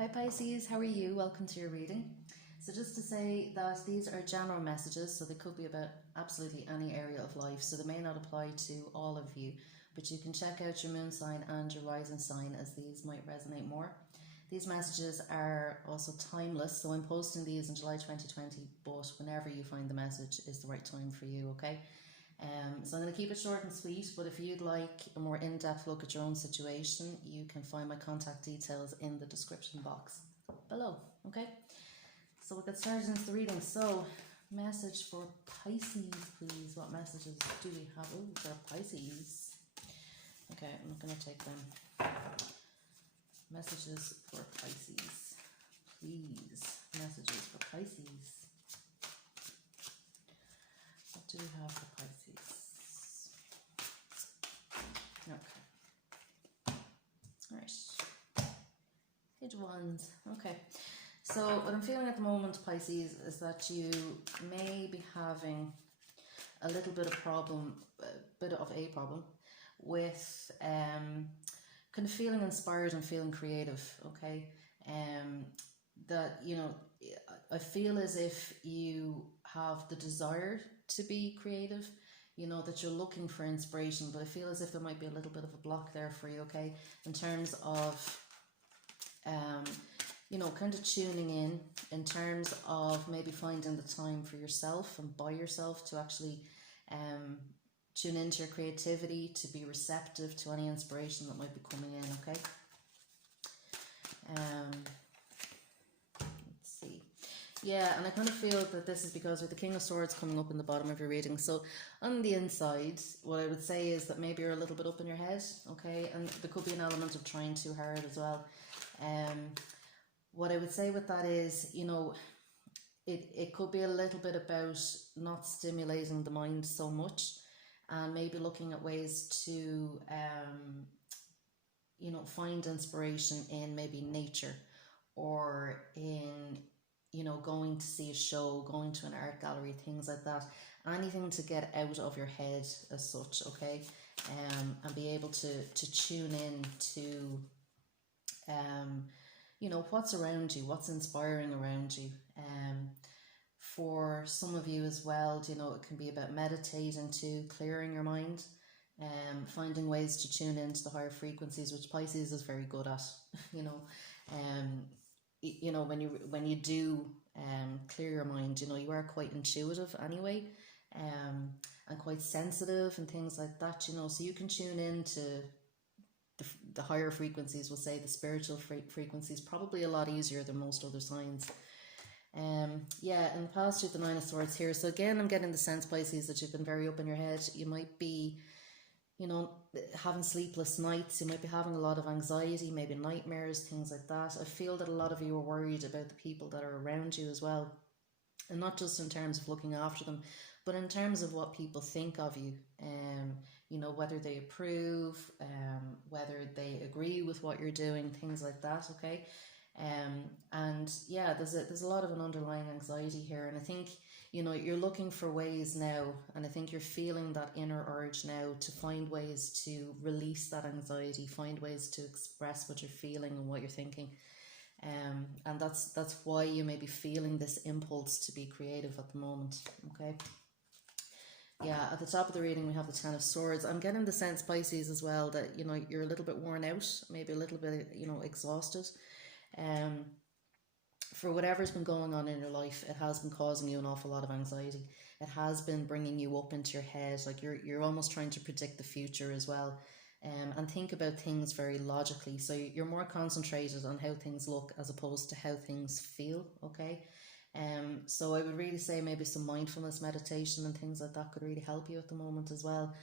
Hi Pisces, how are you? Welcome to your reading. So just to say that these are general messages, so they could be about absolutely any area of life, so they may not apply to all of you, but you can check out your moon sign and your rising sign as these might resonate more. These messages are also timeless, so I'm posting these in July 2020, but whenever you find the message is the right time for you, okay? So I'm going to keep it short and sweet, but if you'd like a more in-depth look at your own situation, you can find my contact details in the description box below, okay? So we'll get started into the reading. So, message for Pisces, please. What messages do we have? Oh, for Pisces. Okay, I'm not going to take them. Messages for Pisces, please. Messages for Pisces. What do we have for Pisces? Okay. Alright. Page ones. Okay. So what I'm feeling at the moment, Pisces, is that you may be having a little bit of a problem with kind of feeling inspired and feeling creative, okay? That, you know, I feel as if you have the desire to be creative, you know, that you're looking for inspiration, but I feel as if there might be a little bit of a block there for you, okay? In terms of, you know, kind of tuning in terms of maybe finding the time for yourself and by yourself to actually tune into your creativity, to be receptive to any inspiration that might be coming in, okay? Let's see. Yeah, and I kind of feel that this is because with the King of Swords coming up in the bottom of your reading. So on the inside, what I would say is that maybe you're a little bit up in your head, okay? And there could be an element of trying too hard as well. What I would say with that is, you know, it could be a little bit about not stimulating the mind so much and maybe looking at ways to, you know, find inspiration in maybe nature or in, you know, going to see a show, going to an art gallery, things like that. Anything to get out of your head as such, okay? And be able to tune in to, you know, what's around you, what's inspiring around you. For some of you as well, you know, it can be about meditating too, clearing your mind, finding ways to tune into the higher frequencies, which Pisces is very good at. You know, when you do clear your mind, you know, you are quite intuitive anyway, and quite sensitive and things like that. You know, so you can tune into the higher frequencies, we'll say the spiritual frequencies, probably a lot easier than most other signs. Yeah, in the past you have the Nine of Swords here. So again, I'm getting the sense, Pisces, that you've been very up in your head. You might be, you know, having sleepless nights. You might be having a lot of anxiety, maybe nightmares, things like that. I feel that a lot of you are worried about the people that are around you as well. And not just in terms of looking after them, but in terms of what people think of you. You know, whether they approve, whether they agree with what you're doing, things like that, okay? And yeah, there's a lot of an underlying anxiety here, and I think, you know, you're looking for ways now, and I think you're feeling that inner urge now to find ways to release that anxiety, find ways to express what you're feeling and what you're thinking. And that's why you may be feeling this impulse to be creative at the moment, okay? Yeah, at the top of the reading we have the Ten of Swords. I'm getting the sense, Pisces, as well, that, you know, you're a little bit worn out, maybe a little bit, you know, exhausted. For whatever's been going on in your life, it has been causing you an awful lot of anxiety. It has been bringing you up into your head, like you're almost trying to predict the future as well, and think about things very logically. So you're more concentrated on how things look as opposed to how things feel, okay? So I would really say maybe some mindfulness meditation and things like that could really help you at the moment as well.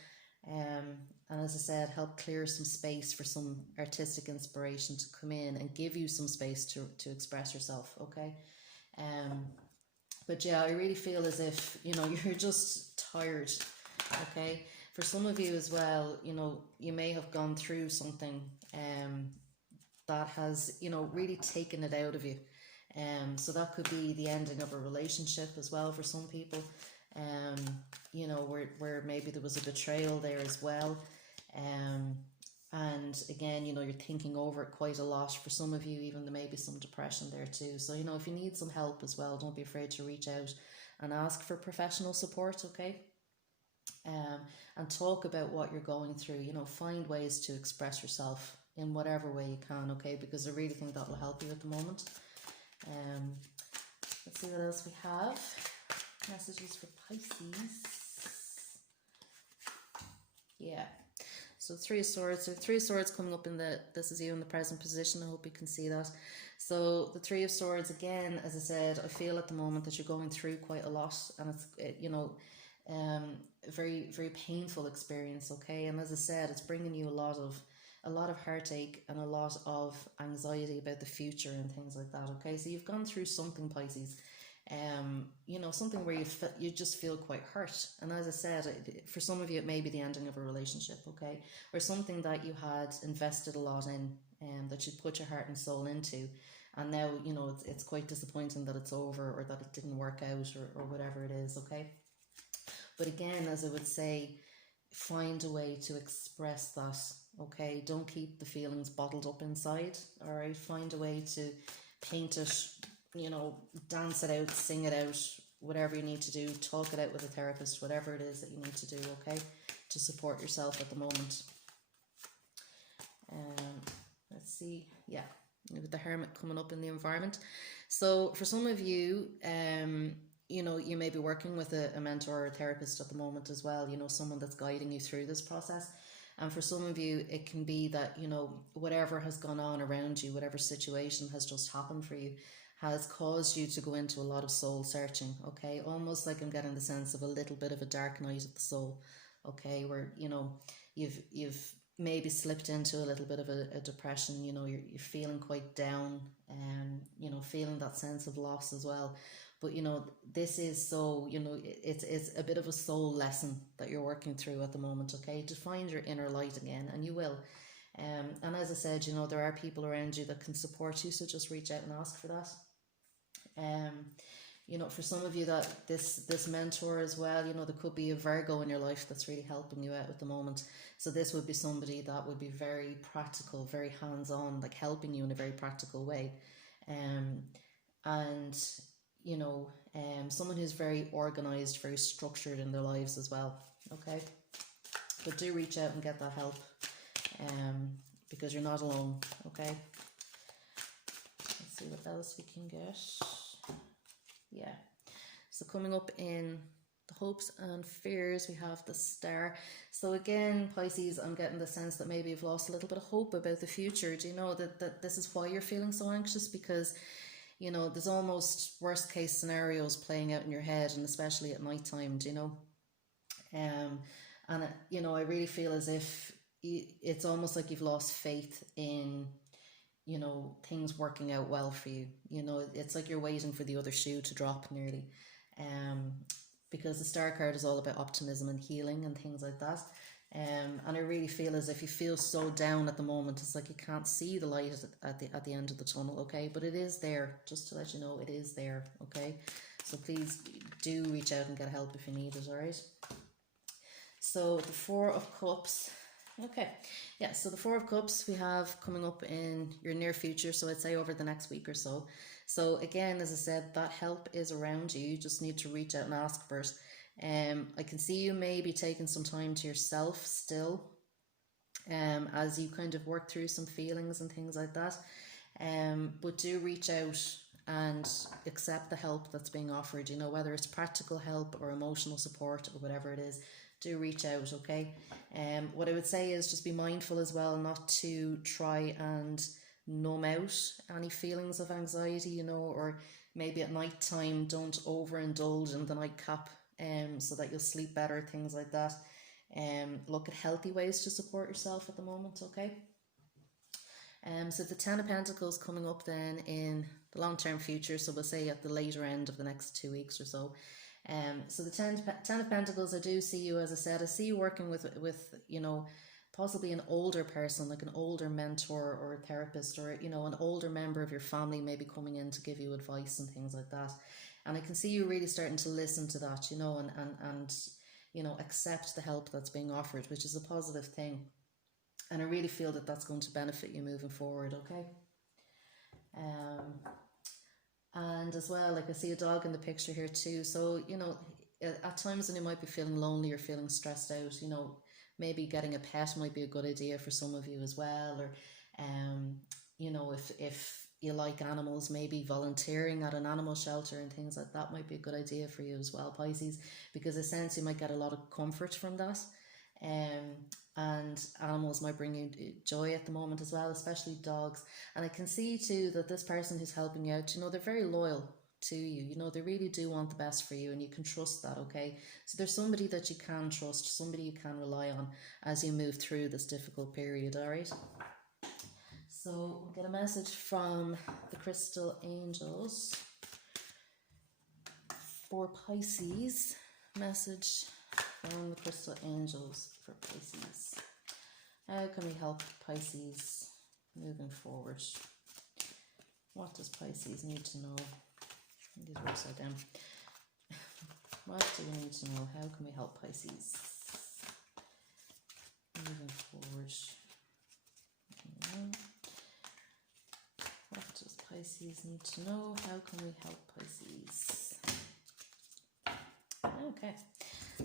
And as I said, help clear some space for some artistic inspiration to come in and give you some space to express yourself, okay? But yeah, I really feel as if, you know, you're just tired, okay? For some of you as well, you know, you may have gone through something that has, you know, really taken it out of you. So that could be the ending of a relationship as well for some people. You know, where maybe there was a betrayal there as well. And again, you know, you're thinking over it quite a lot. For some of you, even there may be some depression there too. So, you know, if you need some help as well, don't be afraid to reach out and ask for professional support, okay? Um, and talk about what you're going through. You know, find ways to express yourself in whatever way you can, okay? Because I really think that will help you at the moment. Um, let's see what else we have. Messages for Pisces. Yeah. So Three of Swords. So Three of Swords coming up in this is you in the present position. I hope you can see that. So the Three of Swords, again, as I said, I feel at the moment that you're going through quite a lot, and you know, a very, very painful experience, okay? And as I said, it's bringing you a lot of heartache and a lot of anxiety about the future and things like that, okay? So you've gone through something, Pisces, you know, something where you just feel quite hurt. And as I said, for some of you, it may be the ending of a relationship, okay? Or something that you had invested a lot in, that you put your heart and soul into. And now, you know, it's quite disappointing that it's over, or that it didn't work out, or whatever it is, okay? But again, as I would say, find a way to express that, okay? Don't keep the feelings bottled up inside, all right? Find a way to paint it, you know, dance it out, sing it out, whatever you need to do, talk it out with a therapist, whatever it is that you need to do, okay, to support yourself at the moment. Let's see, yeah, with the Hermit coming up in the environment. So for some of you, you know, you may be working with a mentor or a therapist at the moment as well, you know, someone that's guiding you through this process. And for some of you, it can be that, you know, whatever has gone on around you, whatever situation has just happened for you, has caused you to go into a lot of soul searching, okay? Almost like I'm getting the sense of a little bit of a dark night of the soul, okay? Where, you know, you've maybe slipped into a little bit of a depression, you know, you're feeling quite down, and, you know, feeling that sense of loss as well. But, you know, this is so, you know, it's a bit of a soul lesson that you're working through at the moment, okay? To find your inner light again, and you will. And as I said, you know, there are people around you that can support you, so just reach out and ask for that. You know, for some of you, that this mentor as well, you know, there could be a Virgo in your life that's really helping you out at the moment. So this would be somebody that would be very practical, very hands-on, like helping you in a very practical way. And you know, someone who's very organized, very structured in their lives as well, okay? But do reach out and get that help, because you're not alone, okay? Let's see what else we can get. Yeah, so coming up in the hopes and fears, we have the Star. So again, Pisces, I'm getting the sense that maybe you've lost a little bit of hope about the future. Do you know that this is why you're feeling so anxious? Because, you know, there's almost worst case scenarios playing out in your head, and especially at night time, do you know? And you know, I really feel as if it's almost like you've lost faith in, you know, things working out well for you. You know, it's like you're waiting for the other shoe to drop nearly. Because the Star card is all about optimism and healing and things like that. And I really feel as if you feel so down at the moment, it's like you can't see the light at the end of the tunnel, okay? But it is there, just to let you know, it is there, okay? So please do reach out and get help if you need it, all right? So the Four of Cups. Okay, yeah, so the Four of Cups we have coming up in your near future, so I'd say over the next week or so. So again, as I said, that help is around you. You just need to reach out and ask for it. I can see you maybe taking some time to yourself still, as you kind of work through some feelings and things like that. But do reach out and accept the help that's being offered, you know, whether it's practical help or emotional support or whatever it is. Do reach out, okay? What I would say is just be mindful as well not to try and numb out any feelings of anxiety, you know, or maybe at night time don't overindulge in the nightcap, so that you'll sleep better, things like that. Look at healthy ways to support yourself at the moment, okay? So the Ten of Pentacles coming up then in the long-term future, so we'll say at the later end of the next 2 weeks or so. So the Ten of Pentacles, I do see you, as I said, I see you working with you know, possibly an older person, like an older mentor or a therapist, or, you know, an older member of your family maybe coming in to give you advice and things like that. And I can see you really starting to listen to that, you know, and you know, accept the help that's being offered, which is a positive thing. And I really feel that that's going to benefit you moving forward, okay? And as well, like I see a dog in the picture here too. So, you know, at times when you might be feeling lonely or feeling stressed out, you know, maybe getting a pet might be a good idea for some of you as well. Or, you know, if you like animals, maybe volunteering at an animal shelter and things like that might be a good idea for you as well, Pisces, because I sense you might get a lot of comfort from that. And animals might bring you joy at the moment as well, especially dogs. And I can see too that this person who's helping you out, you know, they're very loyal to you. You know, they really do want the best for you, and you can trust that, okay? So there's somebody that you can trust, somebody you can rely on as you move through this difficult period, all right? So we'll get a message from the crystal angels for Pisces. Message from the crystal angels for Pisces. How can we help Pisces moving forward? What does Pisces need to know? These are upside down. What do we need to know? How can we help Pisces moving forward? What does Pisces need to know? How can we help Pisces? Okay,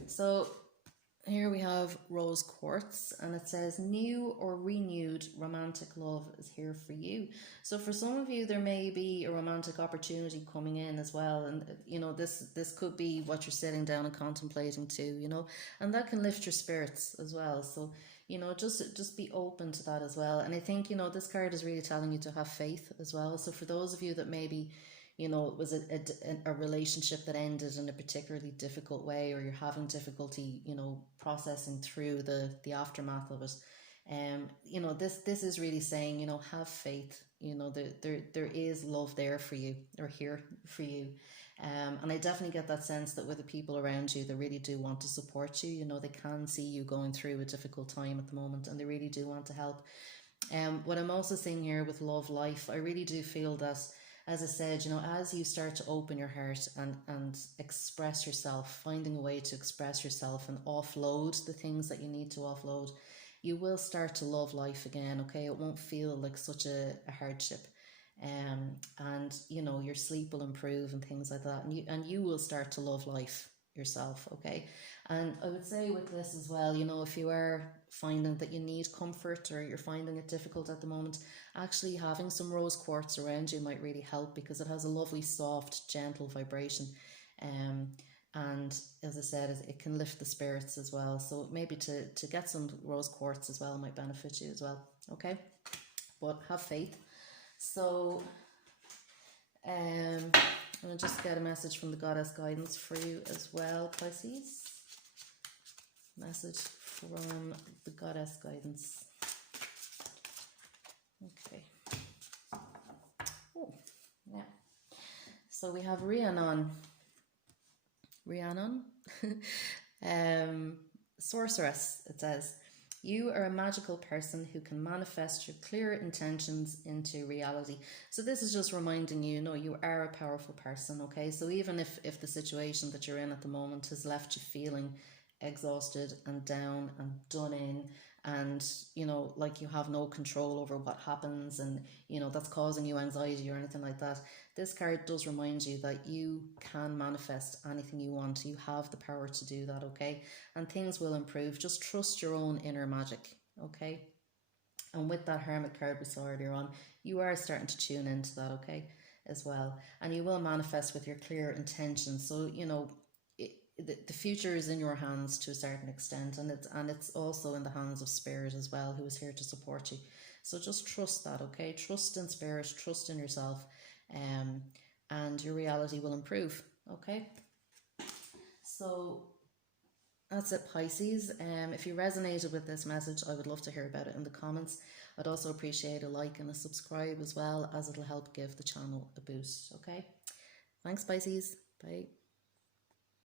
so here we have rose quartz, and it says new or renewed romantic love is here for you. So for some of you, there may be a romantic opportunity coming in as well, and you know, this could be what you're sitting down and contemplating too, you know, and that can lift your spirits as well. So you know, just be open to that as well. And I think, you know, this card is really telling you to have faith as well. So for those of you that maybe, you know, it was a relationship that ended in a particularly difficult way, or you're having difficulty, you know, processing through the aftermath of it, you know, this is really saying, you know, have faith. You know, there is love there for you, or here for you. And I definitely get that sense that with the people around you, they really do want to support you. You know, they can see you going through a difficult time at the moment, and they really do want to help. What I'm also seeing here with love life, I really do feel that, as I said, you know, as you start to open your heart and express yourself, finding a way to express yourself and offload the things that you need to offload, you will start to love life again, okay? It won't feel like such a hardship. And you know, your sleep will improve and things like that, and you will start to love life yourself, okay? And I would say with this as well, you know, if you are finding that you need comfort, or you're finding it difficult at the moment, actually having some rose quartz around you might really help, because it has a lovely soft gentle vibration, and as I said, it can lift the spirits as well. So maybe to get some rose quartz as well might benefit you as well, okay? But have faith. So I'm going to just get a message from the goddess guidance for you as well, Pisces. Message from the goddess guidance. Okay. Oh, yeah. So we have Rhiannon. Sorceress, it says. You are a magical person who can manifest your clear intentions into reality. So this is just reminding you, no, you are a powerful person, okay? So even if the situation that you're in at the moment has left you feeling exhausted and down and done in, and you know, like you have no control over what happens, and you know, that's causing you anxiety or anything like that, this card does remind you that you can manifest anything you want. You have the power to do that, okay? And things will improve. Just trust your own inner magic, okay? And with that Hermit card we saw earlier on, you are starting to tune into that, okay, as well. And you will manifest with your clear intentions. So, you know, the future is in your hands to a certain extent, and it's also in the hands of Spirit as well, who is here to support you. So just trust that, okay? Trust in Spirit, trust in yourself, and your reality will improve, okay? So that's it, Pisces. If you resonated with this message, I would love to hear about it in the comments. I'd also appreciate a like and a subscribe as well, as it'll help give the channel a boost, okay? Thanks, Pisces. Bye.